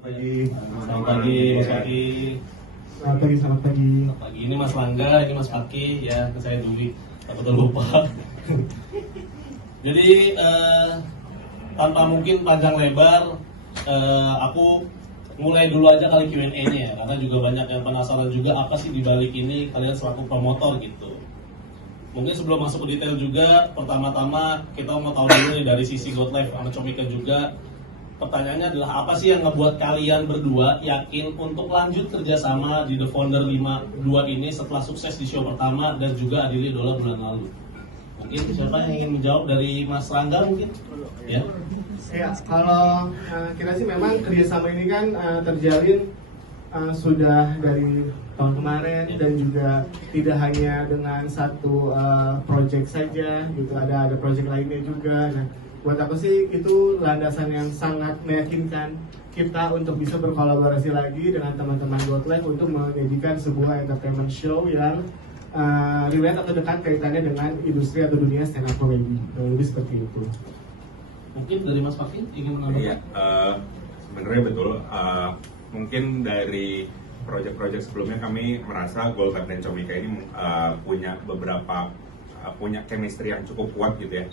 Pagi. Selamat pagi Mas Paki. Selamat pagi. Selamat pagi. Ini Mas Rangga, ini Mas Paki, ya saya Dwi. Takut lupa. Jadi tanpa mungkin panjang lebar, aku mulai dulu aja kali Q&A-nya ya, karena juga banyak yang penasaran juga apa sih di balik ini kalian selaku promotor gitu. Mungkin sebelum masuk ke detail juga, pertama-tama kita mau tahu dulu nih dari sisi GoldLife sama Comika juga. Pertanyaannya adalah apa sih yang ngebuat kalian berdua yakin untuk lanjut kerjasama di The Founder 52 ini setelah sukses di show pertama dan juga Adili Dola bulan lalu? Mungkin siapa yang ingin menjawab dari Mas Rangga mungkin? Ya. Ya, kalau kita sih memang kerjasama ini kan terjalin sudah dari tahun kemarin dan juga tidak hanya dengan satu project saja gitu, ada project lainnya juga. Nah, buat aku sih itu landasan yang sangat meyakinkan kita untuk bisa berkolaborasi lagi dengan teman-teman GoldLife untuk menjadikan sebuah entertainment show yang relate atau dekat kaitannya dengan industri atau dunia stand up comedy. Lebih seperti itu. Mungkin dari Mas Fakih ingin menambahkan? Iya, sebenarnya betul. Mungkin dari proyek-proyek sebelumnya kami merasa GoldLife dan Comika ini punya beberapa punya chemistry yang cukup kuat gitu ya.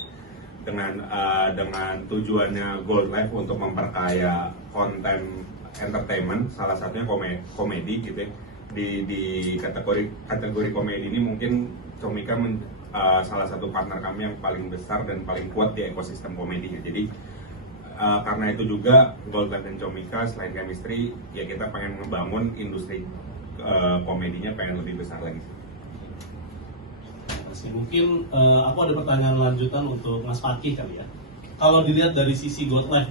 Dengan tujuannya GoldLife untuk memperkaya konten entertainment, salah satunya komedi gitu ya. Di kategori komedi ini mungkin Comika salah satu partner kami yang paling besar dan paling kuat di ekosistem komedi ya. Jadi karena itu juga GoldLife dan Comika selain chemistry ya kita pengen membangun industri komedinya pengen lebih besar lagi. Mungkin aku ada pertanyaan lanjutan untuk Mas Fakih kali ya. Kalau dilihat dari sisi GoldLife,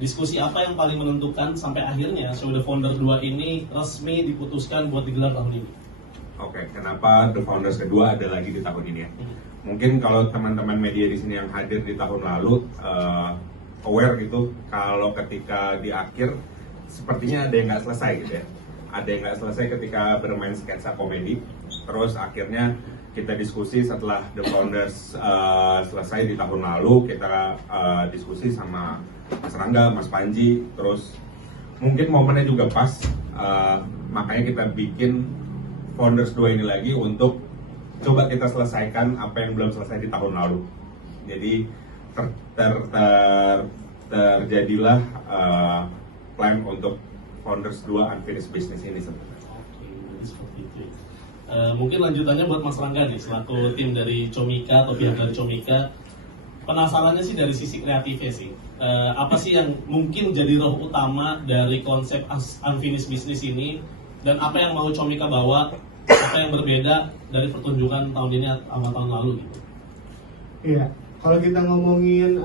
diskusi apa yang paling menentukan sampai akhirnya show The Founder 2 ini resmi diputuskan buat digelar tahun ini? Oke, kenapa The Founders kedua ada lagi di tahun ini ya? Mungkin kalau teman-teman media di sini yang hadir di tahun lalu aware gitu, kalau ketika di akhir sepertinya ada yang nggak selesai gitu ya. Ada yang nggak selesai ketika bermain sketsa komedi. Terus akhirnya kita diskusi setelah The Founders selesai di tahun lalu, kita diskusi sama Mas Rangga, Mas Panji, terus mungkin momennya juga pas, makanya kita bikin Founders 2 ini lagi untuk coba kita selesaikan apa yang belum selesai di tahun lalu. Jadi terjadilah plan untuk Founders 2 Unfinished Business ini sebenarnya. Oke, seperti itu. Mungkin lanjutannya buat Mas Rangga nih, selaku tim dari Comika atau pihak dari Comika, penasarannya sih dari sisi kreatifnya sih. Apa sih yang mungkin jadi roh utama dari konsep Unfinished Business ini, dan apa yang mau Comika bawa, apa yang berbeda dari pertunjukan tahun ini sama tahun lalu gitu? Iya, kalau kita ngomongin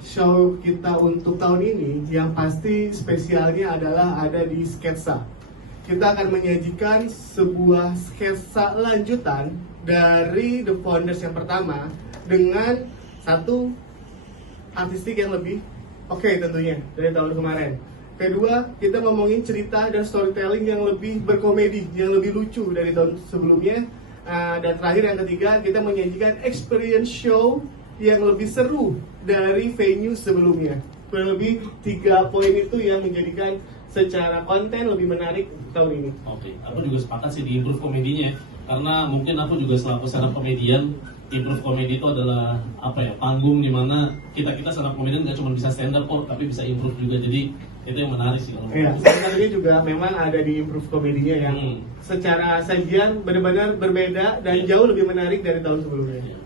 show kita untuk tahun ini, yang pasti spesialnya adalah ada di sketsa. Kita akan menyajikan sebuah sketsa lanjutan dari The Founders yang pertama dengan satu artistik yang lebih oke tentunya dari tahun kemarin. Kedua, kita ngomongin cerita dan storytelling yang lebih berkomedi, yang lebih lucu dari tahun sebelumnya. Dan terakhir yang ketiga, kita menyajikan experience show yang lebih seru dari venue sebelumnya. Kurang lebih 3 poin itu yang menjadikan secara konten lebih menarik tahun ini. Oke, aku juga sepakat sih di improve komedinya, karena mungkin aku juga selaku stand up komedian, improve komedi itu adalah apa ya, panggung dimana kita stand up komedian nggak cuma bisa stand up kok, tapi bisa improve juga. Jadi itu yang menarik sih kalau Iya, sebenarnya juga memang ada di improve komedinya yang secara sajian benar-benar berbeda dan jauh lebih menarik dari tahun sebelumnya.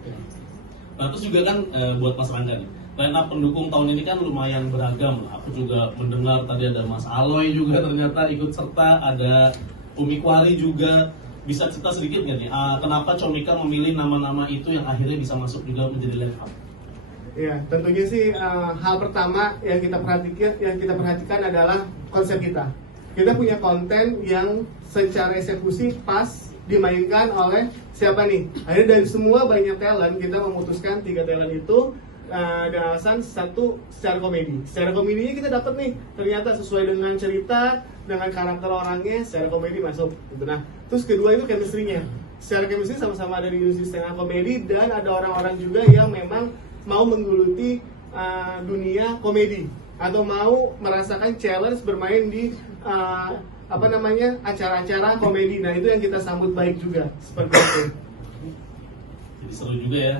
Nah, terus juga kan buat Mas Rangga nih, line up pendukung tahun ini kan lumayan beragam. Aku juga mendengar tadi ada Mas Aloy juga ternyata ikut serta, ada Umi Kwari juga. Bisa cerita sedikit nggak nih, kenapa Comika memilih nama-nama itu yang akhirnya bisa masuk juga menjadi line up? Ya, tentunya sih hal pertama yang kita perhatikan adalah konsep kita. Kita punya konten yang secara eksekusi pas dimainkan oleh siapa nih? Akhirnya dari semua banyak talent kita memutuskan 3 talent itu dengan alasan satu secara komedi. Secara komedinya kita dapat nih, ternyata sesuai dengan cerita, dengan karakter orangnya, secara komedi masuk. Gitu. Nah, terus kedua itu chemistry-nya. Secara chemistry sama-sama ada di industri stand up komedi dan ada orang-orang juga yang memang mau menggeluti dunia komedi. atau mau merasakan challenge bermain di acara-acara komedi. Nah, itu yang kita sambut baik juga seperti itu. Jadi seru juga ya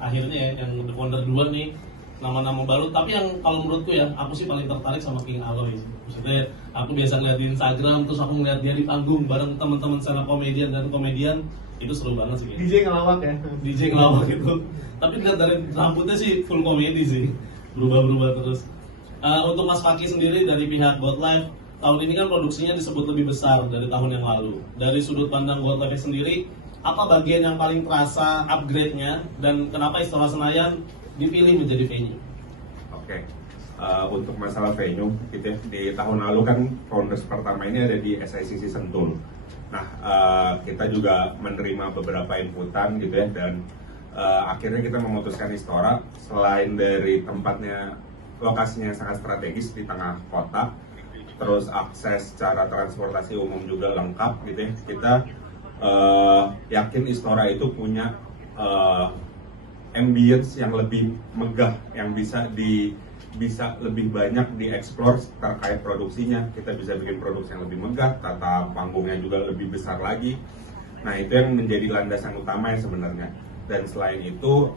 akhirnya ya yang The Founder 2 nih, nama-nama baru. Tapi yang kalau menurutku ya, aku sih paling tertarik sama King Aloy. Maksudnya aku biasa ngeliat di Instagram, terus aku ngeliat dia di panggung bareng teman-teman stand up komedian dan komedian, itu seru banget sih. DJ ngelawak ya. DJ ngelawak itu. Tapi lihat dari rambutnya sih full komedi sih, berubah-berubah terus. Untuk Mas Fakih sendiri dari pihak GoldLife, tahun ini kan produksinya disebut lebih besar dari tahun yang lalu. Dari sudut pandang GoldLife sendiri, apa bagian yang paling terasa upgrade-nya dan kenapa Istora Senayan dipilih menjadi venue? Oke. Untuk masalah venue, gitu ya, di tahun lalu kan Founders pertama ini ada di SICC Sentul. Nah, kita juga menerima beberapa inputan gitu ya, dan akhirnya kita memutuskan Istora, selain dari tempatnya, lokasinya yang sangat strategis di tengah kota, terus akses secara transportasi umum juga lengkap gitu ya, kita yakin Istora itu punya ambience yang lebih megah, yang bisa lebih banyak dieksplor terkait produksinya. Kita bisa bikin produksi yang lebih megah, tata panggungnya juga lebih besar lagi. Nah, itu yang menjadi landasan utama ya sebenarnya. Dan selain itu,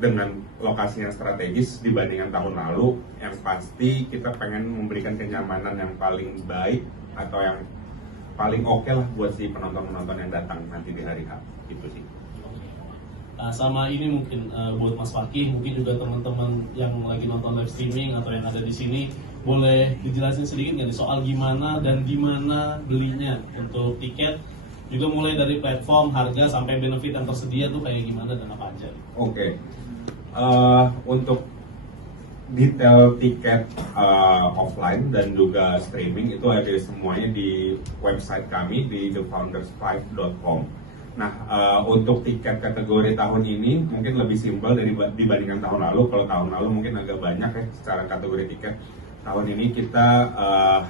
dengan lokasi yang strategis dibandingkan tahun lalu, yang pasti kita pengen memberikan kenyamanan yang paling baik atau yang paling oke lah buat si penonton-penonton yang datang nanti di hari H, gitu sih. Sama ini mungkin buat Mas Fakih, mungkin juga teman-teman yang lagi nonton live streaming atau yang ada di sini, boleh dijelasin sedikit nggak nih soal gimana dan di mana belinya untuk tiket, juga mulai dari platform, harga sampai benefit yang tersedia tuh kayak gimana dan apa aja? Oke. Untuk detail tiket offline dan juga streaming itu ada semuanya di website kami di thefounders5.com. Nah, untuk tiket kategori tahun ini mungkin lebih simpel dibandingkan tahun lalu. Kalau tahun lalu mungkin agak banyak ya secara kategori tiket. Tahun ini kita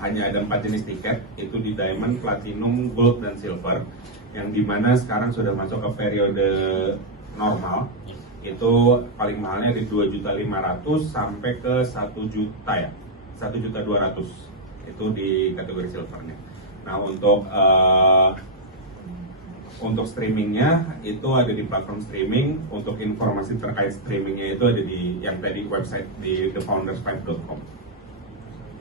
hanya ada 4 jenis tiket, itu di Diamond, Platinum, Gold, dan Silver. Yang dimana sekarang sudah masuk ke periode normal. Itu paling mahalnya di 2.500.000 sampai ke 1 juta ya, 1.200.000 itu di kategori silvernya. Nah, untuk streamingnya itu ada di platform streaming. Untuk informasi terkait streamingnya itu ada di yang tadi website di thefounders5.com.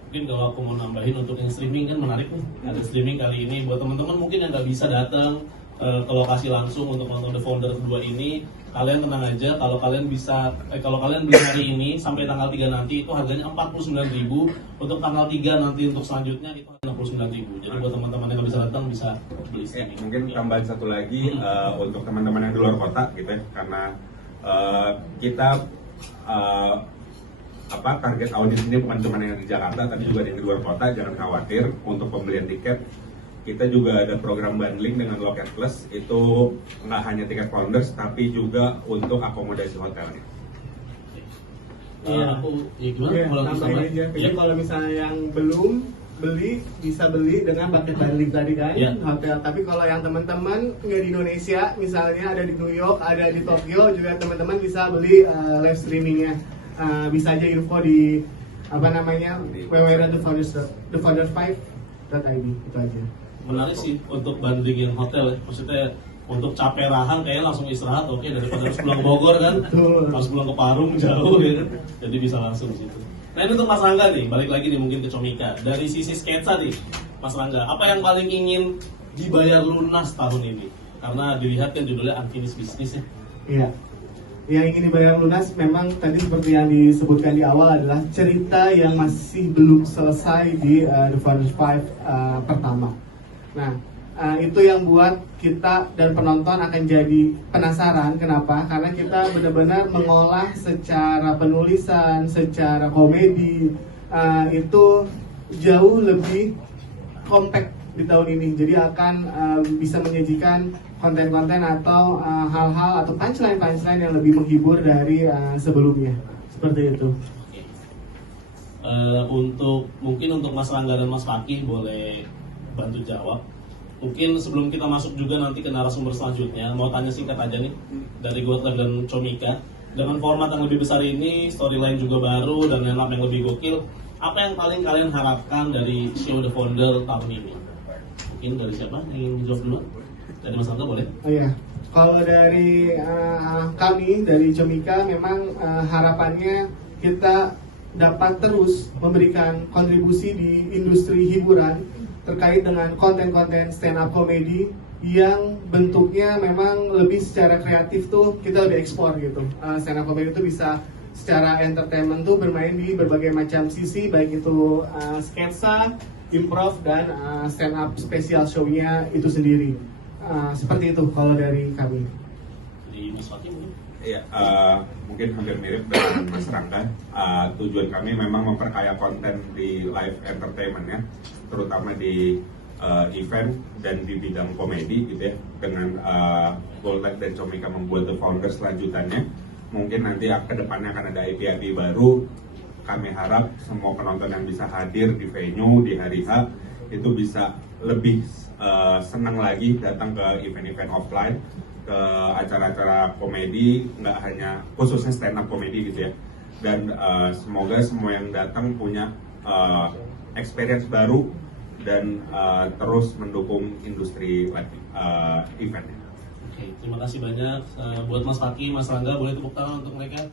Mungkin kalau aku mau nambahin untuk yang streaming kan menarik nih, ada streaming kali ini buat teman-teman mungkin yang nggak bisa datang ke lokasi langsung untuk nonton The Founder 2 ini, kalian tenang aja, kalau kalian beli hari ini sampai tanggal 3 nanti itu harganya 49.000, untuk tanggal 3 nanti untuk selanjutnya itu 69.000. Jadi buat teman-teman yang nggak bisa datang bisa beli streaming. Mungkin tambahan satu lagi untuk teman-teman yang di luar kota gitu ya, karena kita target audiens ini bukan cuma yang di Jakarta tapi juga yang di luar kota. Jangan khawatir untuk pembelian tiket. Kita juga ada program bundling dengan Loket Plus, itu nggak hanya tiket Founders tapi juga untuk akomodasi hotelnya. Tambahin aja. Jadi kalau misalnya yang belum beli bisa beli dengan pakai bundling tadi kan, hotel. Tapi kalau yang teman-teman nggak di Indonesia, misalnya ada di New York, ada di Tokyo, juga teman-teman bisa beli live streamingnya. Bisa aja info di www.thefounders5.id itu aja. Menarik sih untuk bundling yang hotel ya, maksudnya untuk capek rahan kayaknya langsung istirahat oke, daripada harus pulang Bogor kan, harus pulang ke Parung jauh ya kan, jadi bisa langsung di situ. Nah, ini untuk Mas Rangga nih, balik lagi nih mungkin ke Comika, dari sisi sketsa nih Mas Rangga, apa yang paling ingin dibayar lunas tahun ini? Karena dilihat kan judulnya Unfinished Business ya. Iya, yang ingin dibayar lunas memang tadi seperti yang disebutkan di awal adalah cerita yang masih belum selesai di The Founders 5 pertama. Nah, itu yang buat kita dan penonton akan jadi penasaran. Kenapa? Karena kita benar-benar mengolah secara penulisan, secara komedi, itu jauh lebih compact di tahun ini. Jadi akan bisa menyajikan konten-konten atau hal-hal atau punchline-punchline yang lebih menghibur dari sebelumnya. Seperti itu. Mungkin untuk Mas Rangga dan Mas Fakih boleh bantu jawab. Mungkin sebelum kita masuk juga nanti ke narasumber selanjutnya, mau tanya singkat aja nih dari GoldLife dan Comika. dengan format yang lebih besar ini, storyline juga baru dan lineup yang lebih gokil, apa yang paling kalian harapkan dari show The Founder tahun ini? Mungkin dari siapa yang ingin menjawab dulu? Dari Mas Angga boleh? Oh iya, kalau dari kami dari Comika memang harapannya kita dapat terus memberikan kontribusi di industri hiburan terkait dengan konten-konten stand up comedy yang bentuknya memang lebih secara kreatif tuh kita lebih ekspor gitu. Stand up comedy itu bisa secara entertainment tuh bermain di berbagai macam sisi, baik itu sketsa, improv dan stand up special show-nya itu sendiri. Seperti itu kalau dari kami. Di Mas Fakih mungkin? Iya, mungkin hampir mirip dengan Mas Rangga. Tujuan kami memang memperkaya konten di live entertainment ya, terutama di event dan di bidang komedi gitu ya. Dengan Goltek dan Comika membuat The Founder selanjutannya, mungkin nanti ke depannya akan ada IP-IP baru. Kami harap semua penonton yang bisa hadir di venue di hari H itu bisa lebih senang lagi datang ke event-event offline, ke acara-acara komedi, nggak hanya khususnya stand up komedi gitu ya. Dan semoga semua yang datang punya experience baru dan terus mendukung industri live event. Oke, terima kasih banyak buat Mas Fakih, Mas Rangga, boleh tepuk tangan untuk mereka.